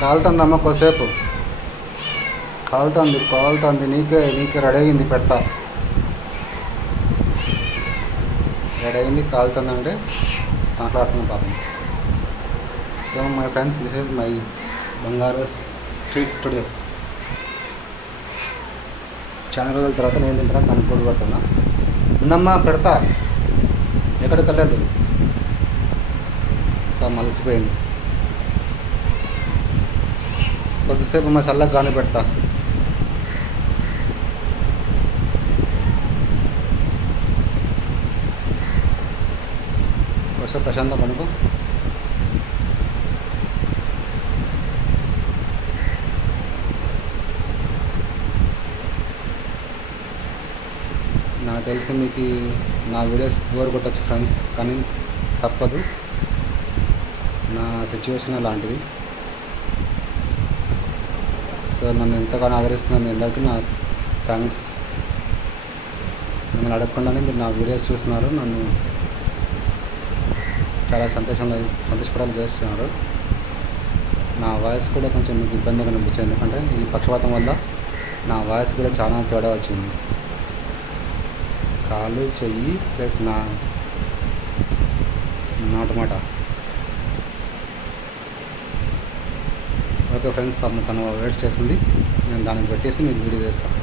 కాలుతుందమ్మ కొద్దిసేపు, కాలుతుంది. నీకే రెడీ అయింది, పెడతా. రెడీ అయింది, కాలుతుందంటే తనకలాడుతుంది పాపం. So my friends, this is my బంగారస్ ట్రీట్ టుడే. చాలా రోజుల తర్వాత నేను తింటా, తనకు కూడా పెడుతున్నా. ఉందమ్మా పెడతా, ఎక్కడికి వెళ్ళలేదు, మలసిపోయింది. కొద్దిసేపు మా చల్లగా గాని పెడతా. వస్తే ప్రశాంతం పనుకో. నాకు తెలిసి మీకు నా వీడియోస్ బోర్ కొట్టచ్చు ఫ్రెండ్స్, కానీ తప్పదు, నా సిచ్యువేషన్ అలాంటిది. సో నన్ను ఎంతగానో ఆదరిస్తున్న మీ అందరికీ నా థ్యాంక్స్. మిమ్మల్ని అడగకుండానే మీరు నా వీడియోస్ చూస్తున్నారు, నన్ను చాలా సంతోషపడాలి చేస్తున్నారు. నా వాయిస్ కూడా కొంచెం మీకు ఇబ్బందిగా అనిపించింది, ఎందుకంటే ఈ పక్షవాతం వల్ల నా వాయిస్ కూడా చాలా తేడా వచ్చింది. కాలు, చెయ్యి ప్లస్ నా మాట. ఓకే ఫ్రెండ్స్, పాపం తను వెయిట్ చేసింది, నేను దానికి పెట్టేసి మీకు వీడియో చేస్తాను.